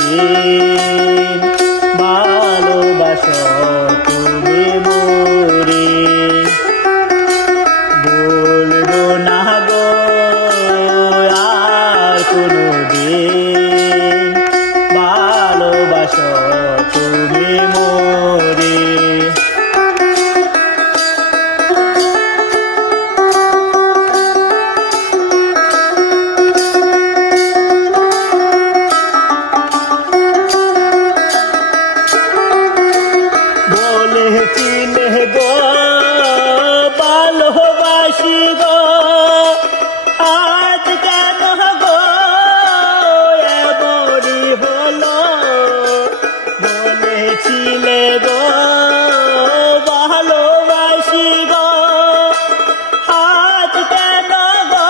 দিন ভালোবাসো তুমি মোরে বলবো না গো আর কোনো দিন ভালোবাসো তুমি মোরে বলেছিলে গো ভালোবাসি গো আজ কেন গো এমনই হলো বলেছিলে গো ভালোবাসি গো আজ কেন গো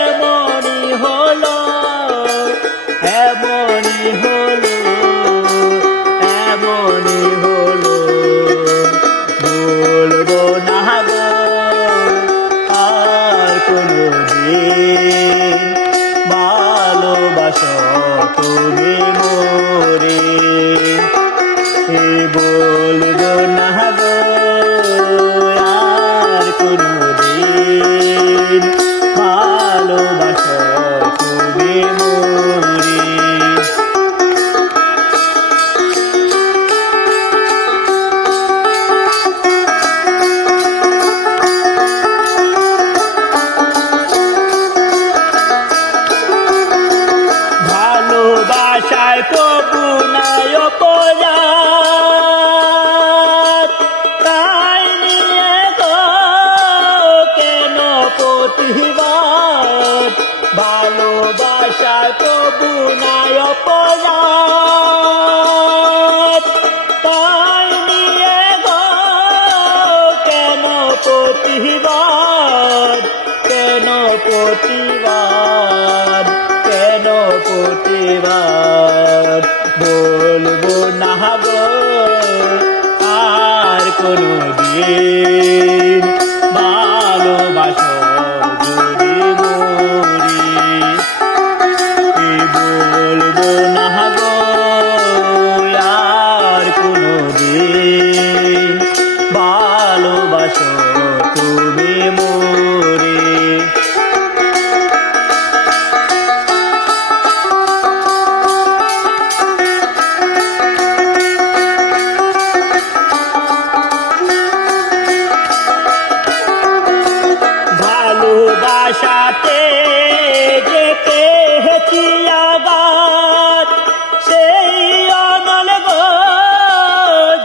এমনই হলো এমনই হলো এমনই হলো বলবো না গো আর কোনো দিন ভালোবাসো তুমি মোরে বলবো না গো আর কোনো দিন ভালোবাসো তুমি মোরে ভালোবাসায় প্রভু নাই অপরাধ তাই নিয়ে গো কেন প্রতিবাদ ভালোবাসায় প্রভু নাই অপরাধ তাই নিয়ে গো কেন প্রতিবাদ কেন প্রতিবাদ কেন প্রতিবাদ বলবো না গো আর কোনো দিন ভালোবাসো যদি মরি বলবো না গো আর কোনো দিন ভালোবাসো তুমি মরি ভালোবাসাতে যেতেছি আঘাত সেই অনল গো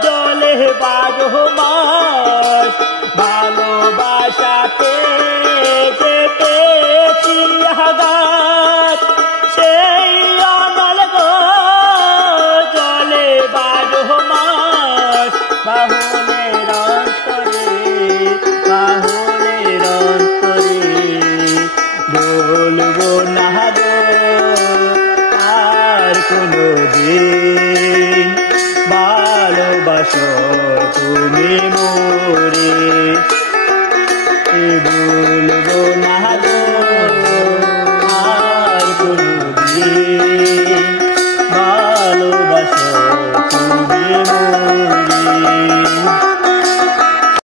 জলে 12 মাস ভালোবাসাতে যেতেছি আঘাত সেই অনল গো জলে 12 মাস বাহুনের অন্তরে বাহুনের অন্তরে বলবো না গো আর কোনো দিন ভালোবাসো তুমি মোরে বলবো না